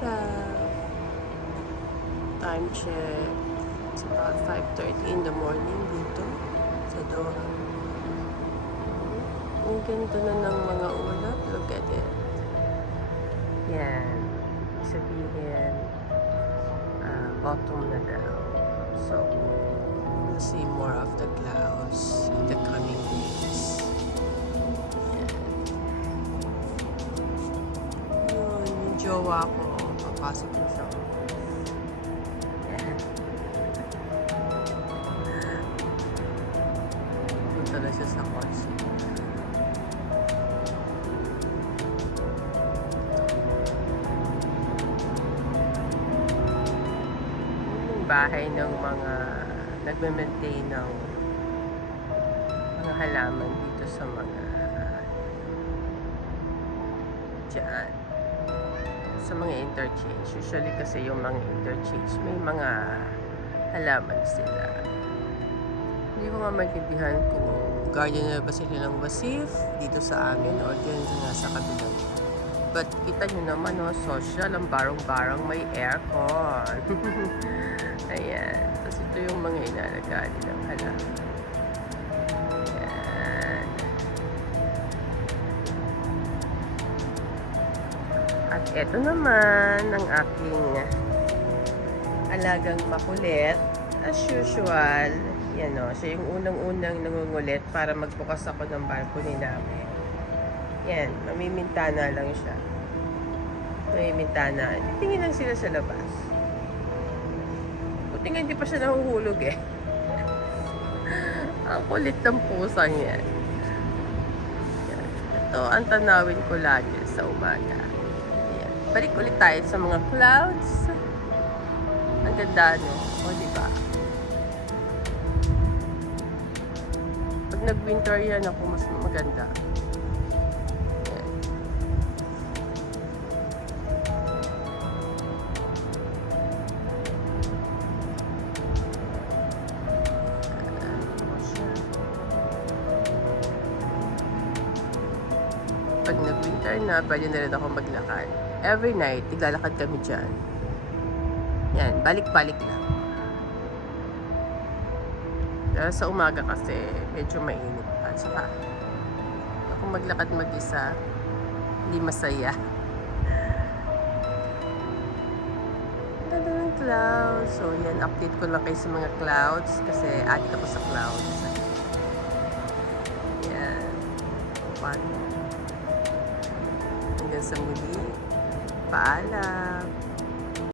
araw. Time check. It's about 5:30 in the morning dito sa Doha. Ang ganda na ng mga ulap. Look at it. Yan. Sabihin, autumn na daw. So, we'll see more of the clouds in the coming days. Yun, yung jowa ko, papasok na siya. Yan. Punta na siya sa kotse. Bahay ng mga nagme-maintain ng mga halaman dito sa mga dyan sa mga interchange. Usually kasi yung mga interchange may mga halaman sila. Hindi ko nga maintindihan kung guardian na ba sila ng Wasif dito sa amin o dyan nga sa kabilang. But kita nyo naman, no, social, ang barong-barong may aircon. Ayan. Tapos ito yung mga inalagaan nilang halaman. Ayan. At ito naman ang aking alagang makulit. As usual, yan o. Siya yung unang-unang nangungulit para magbukas ako ng balcony namin. Yan. Mamimintana lang siya. Mamimintana. Tingin lang sila sa labas. Buti nga hindi pa siya nahuhulog eh. Ang kulit ng pusang yan. Ito ang tanawin ko lagi sa umaga. Yan. Balik ulit tayo sa mga clouds. Ang ganda, no? O, diba? Pag nag-winter yan ako, mas maganda. Pag nag-winter na, pwede na rin ako maglakad. Every night, iglalakad kami dyan. Yan, balik-balik lang. Pero sa umaga kasi, medyo mainit pa. Saka, kung maglakad mag-isa, hindi masaya. Ganda ng clouds. So, yan, update ko lang kayo sa mga clouds kasi addict ako sa clouds. Yan. Paano? Hanggang sa muli. Paalam.